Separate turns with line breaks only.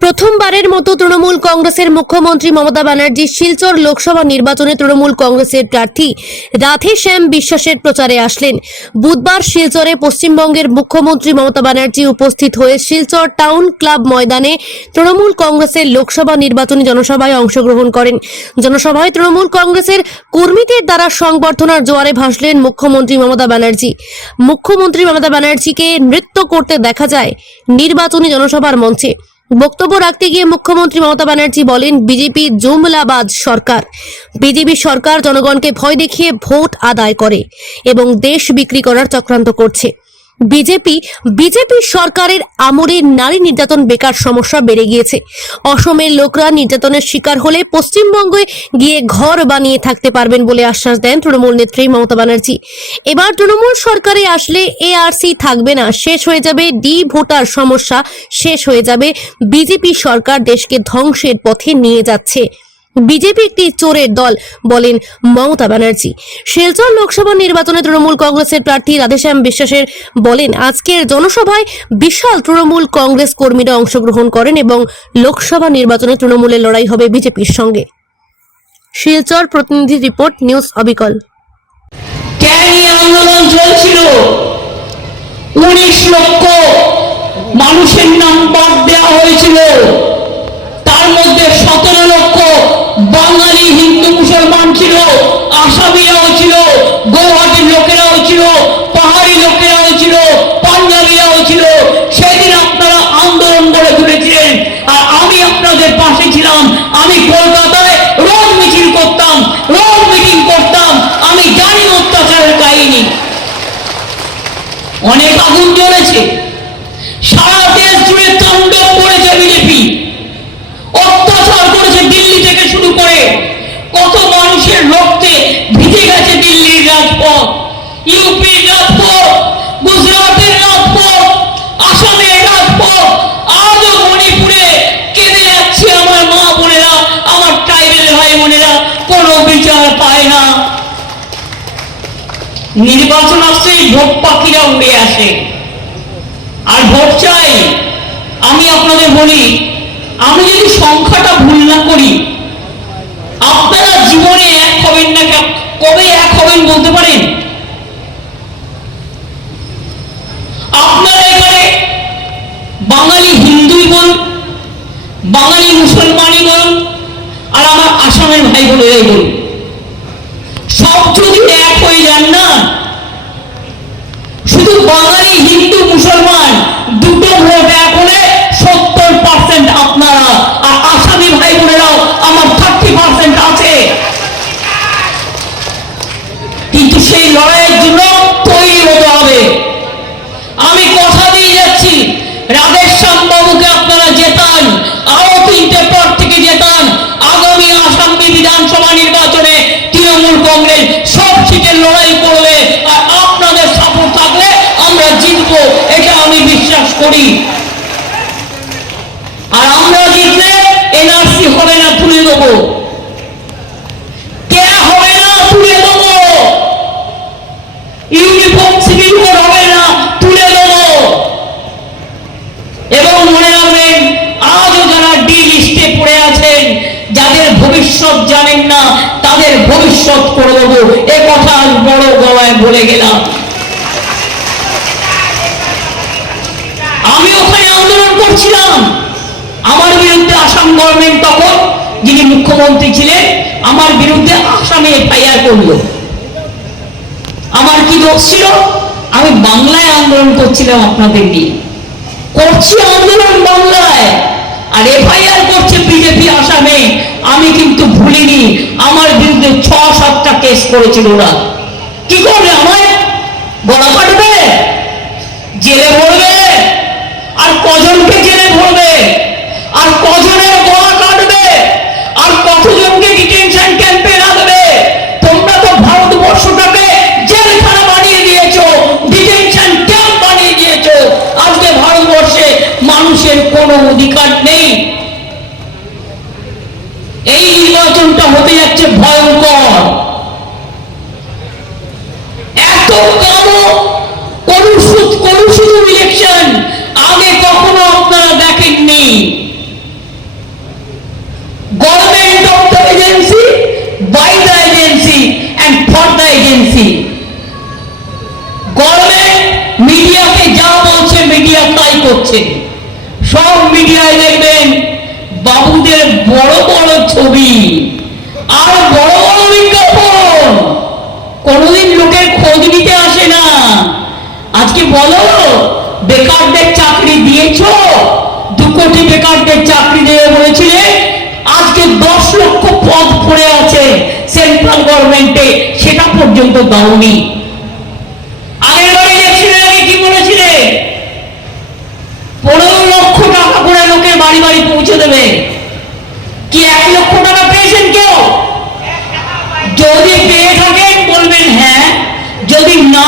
প্রথমবারের মতো তৃণমূল কংগ্রেসের মুখ্যমন্ত্রী মমতা ব্যানার্জি শিলচর লোকসভা নির্বাচনে তৃণমূল কংগ্রেসের প্রার্থী রাধে শ্যাম বিশ্বাসের প্রচারে আসলেন। বুধবার শিলচরে পশ্চিমবঙ্গের মুখ্যমন্ত্রী মমতা ব্যানার্জি উপস্থিত হয়ে শিলচর টাউন ক্লাব ময়দানে তৃণমূল কংগ্রেসের লোকসভা নির্বাচনী জনসভায় অংশগ্রহণ করেন। জনসভায় তৃণমূল কংগ্রেসের কর্মীদের দ্বারা সংবর্ধনার জোয়ারে ভাসলেন মুখ্যমন্ত্রী মমতা ব্যানার্জি। মুখ্যমন্ত্রী মমতা ব্যানার্জিকে নৃত্য করতে দেখা যায় নির্বাচনী জনসভার মঞ্চে। বক্তব্য রাখতে গিয়ে মুখ্যমন্ত্রী মমতা ব্যানার্জি বলেন, বিজেপি জুমলাবাদ সরকার। বিজেপি সরকার জনগণকে ভয় দেখিয়ে ভোট আদায় করে এবং দেশ বিক্রি করার চক্রান্ত করছে। বিজেপি বিজেপি সরকারের আমলে নারী নির্যাতন বেকার সমস্যা বেড়ে গিয়েছে। অসমের লোকরা নির্যাতনের শিকার হলে পশ্চিমবঙ্গে গিয়ে ঘর বানিয়ে থাকতে পারবেন বলে আশ্বাস দেন তৃণমূল নেত্রী মমতা ব্যানার্জি। এবার তৃণমূল সরকারে আসলে এআরসি থাকবে না, শেষ হয়ে যাবে ডি ভোটার সমস্যা, শেষ হয়ে যাবে বিজেপি সরকার দেশকে ধ্বংসের পথে নিয়ে যাচ্ছে। বিজেপি একটি চোরের দল, বলেন মমতা ব্যানার্জি। শিলচর লোকসভা নির্বাচনে তৃণমূল কংগ্রেসের প্রার্থী রাধেশ্যাম বিশ্বাসের বলেন, আজকের জনসভায় বিশাল তৃণমূল কংগ্রেস কর্মীরা অংশগ্রহণ করেন এবং লোকসভা নির্বাচনে তৃণমূলের লড়াই হবে বিজেপির সঙ্গে। শিলচর প্রতিনিধি রিপোর্ট, নিউজ অবিকল।
আন্দোলন চলছিল। উনিশ লক্ষ মানুষের নাম বাদ অনেক আগুন জ্বলেছে। নির্বাচন আসছে ভোট পাখিরা উড়ে আসে। আর ভোট চাই, আমি আপনাদের বলি, আমি যদি সংখ্যাটা ভুল না করি, আপনারা জীবনে এক হবেন না কবে এক হবেন বলতে পারেন? আপনারা এখানে বাঙালি হিন্দুই বলুন, বাঙালি মুসলমানই বলুন, আর আমার আসামের ভাই বোনেরাই বলুন। এটা আমি বিশ্বাস করি। আর আমরা জিতলে এনআরসি হবে না, তুলে দেবো। এবং মনে আজও যারা ডি লিস্টে আছেন, যাদের ভবিষ্যৎ জানেন না, তাদের ভবিষ্যৎ করে দেবো। এ কথা বড় গলায় বলে গেলাম। করছিলাম আমার বিরুদ্ধে আসাম গভর্নমেন্ট তখন যিনি মুখ্যমন্ত্রী ছিলেন, আমার বিরুদ্ধে আসামে এফআইআর করল। আমার কি দোষ ছিল? আমি বাংলায় আন্দোলন করছিলাম আপনাদের নিয়ে। করছি আন্দোলন বাংলায়, আর এফআইআর করছে বিজেপি আসামে। আমি কিন্তু ভুলিনি, আমার বিরুদ্ধে ছ সাতটা কেস করেছিল ওরা। কি করবে আমায়? গলা সব মিডিয়ায় দেখবেন বাবুদের বড় বড় ছবি আর বড় বড় বিজ্ঞাপন। কোনোদিন লোকের খোঁজ নিতে আসে না। আজকে বলো, বেকারদের চাকরি দিয়েছ? দু কোটি বেকারদের চাকরি দেবে বলেছিলে। আজকে দশ লক্ষ পদ পড়ে আছে সেন্ট্রাল গভর্নমেন্টে সেটা পর্যন্ত দাওনি। কি এক লক্ষ টাকা পেয়েছেন কেউ যদি পেয়ে থাকেন বলবেন হ্যাঁ যদি না